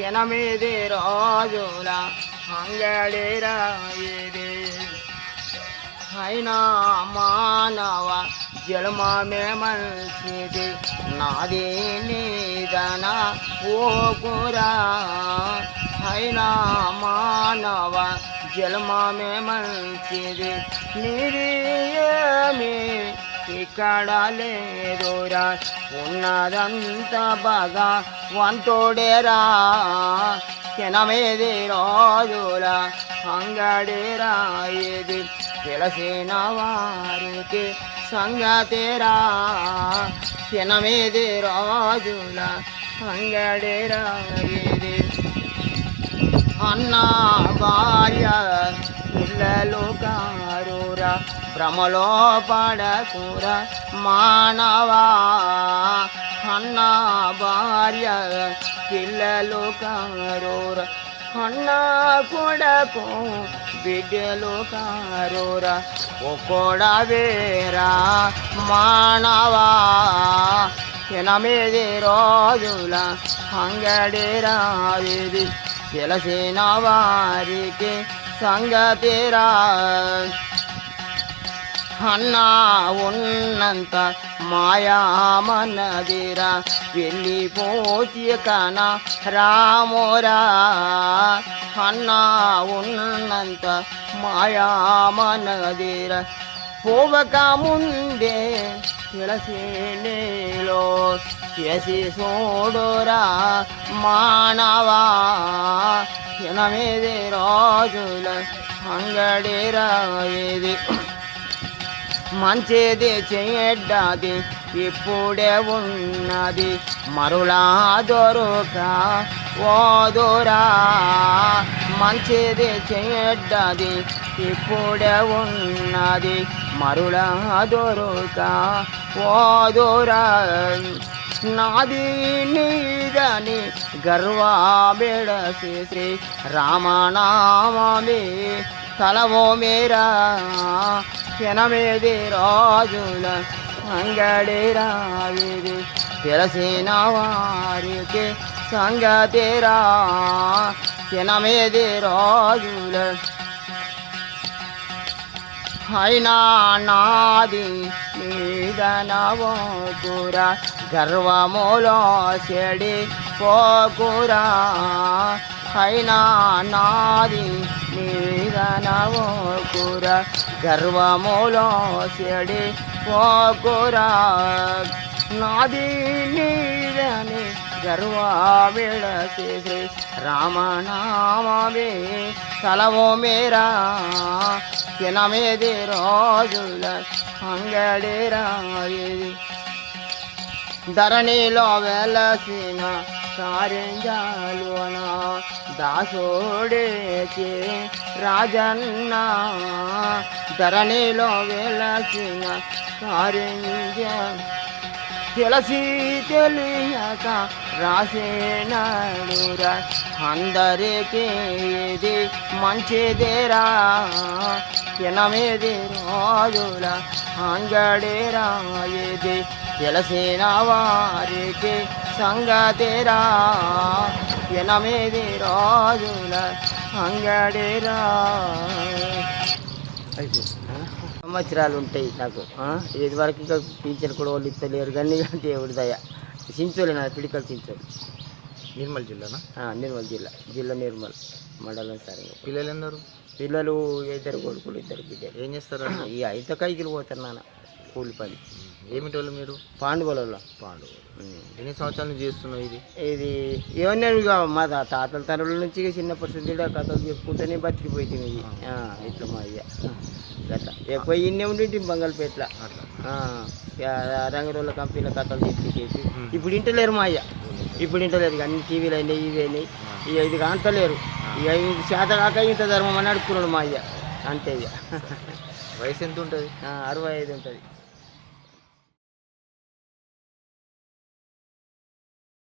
ఎనమిది రోజుల అంగడిరా ఇది అయినా మానవ జన్మమే మంచిది నాది నీదన ఓకురా అయినా మానవ జన్మమే మంచిది నీది ఏమి ఇక్కడ లేదురా ఉన్నదంతా బాగా వంతోడేరా ఎనమిది రోజుల అంగడిరా ఇది తెలిసిన వారికి సంగతిరా ఎనమిది రోజుల అంగడిరా ఇది అన్న భార్య పిల్లలు కారురా భ్రమలో పడకురా మానవా అన్న భార్య పిల్లలు కారురా అన్న కొడకు బిడ్డలు కారురా ఒక్కోడా వేరా మానవా ఎనమిది రోజుల అంగడిరా ఇది తెలిసిన వారికి సంగతిరా అన్న ఉన్నంత మాయామన్నదిరా వెళ్ళిపోచి కన రామోరా అన్న ఉన్నంత మాయామన్నదిరా పోవక ముందే తెలిసేలో చేసి చూడురా మానవా ఎనమిది రోజుల అంగడిరా ఇది మంచిది చెడ్డది ఇప్పుడే ఉన్నది మరులా దొరక ఓదురా మంచిది చెడ్డది ఇప్పుడే ఉన్నది మరులా దొరక ఓదురా నాది నీదని గర్వా బెడసి శ్రీ రామనామమే తలవో మేరా ఎనమిది రోజుల అంగడిరా ఇది తెలిసిన వారికి సంగతిరా ఎనమిది రోజుల అయినా నాది నీదనవోకురా గర్వములో చెడి పోకురా అయినా నాది నీదనవోకురా గర్వములో చెడి పోకురా నాది నీదని గర్వా విడసి శ్రీ రామనామమే తలవో మేరా ఎనమిది రోజుల అంగడిరా ఇది ధరణిలో వెలసిన కారింజాలున దాసోడేకి రాజన్న ధరణిలో వెలసిన కారింజ తెలిసి తెలియక రాసేనాడురా అందరికీ ఇది మంచిదేరా ఎనమిది రోజుల అంగడిరా ఇది తెలిసిన వారికి సంగతిరా ఎనమిది రోజుల అంగడిరా సంవత్సరాలు ఉంటాయి నాకు ఇది వరకు ఇంకా టీచర్ కూడా వాళ్ళు ఇస్తలేరు కానీ దేవుడి దయ చించోలే నా పిడికలు చించోలు నిర్మల్ జిల్లానా నిర్మల్ జిల్లా నిర్మల్ మండలం సరే పిల్లలు ఎందరు పిల్లలు ఇద్దరు కొడుకులు ఇద్దరు బిడ్డలు ఏం చేస్తారు ఈ అయితే కైకిలు పోతారు నాన్న కూలి పని ఏమిటి వాళ్ళు మీరు పాండుగోళంలో ఎన్ని సంవత్సరాలు చేస్తున్నావు ఇది ఏమన్నా మా తాతల తరువుల నుంచి చిన్నప్పటి నుంచి కథలు చెప్పుకుంటేనే బతికిపోయింది ఇది ఇట్లా మా అయ్య అట్లా ఎక్కువ ఇన్నే ఉండి బంగాళపేటలో రంగరోళ్ళ కంపెనీల కథలు చెప్పి ఇప్పుడు ఇంటలేరు మా అయ్య ఇప్పుడు ఇంటలేరు అన్ని టీవీలు అయినాయి ఇవి అయినాయి ఇక ఇది కాంతలేరు ఇక ఇది శాత కాక ఇంత ధర్మం అని అడుక్కున్నాడు మా అయ్య అంతే ఇక వయసు ఎంత ఉంటుంది 65 ఉంటుంది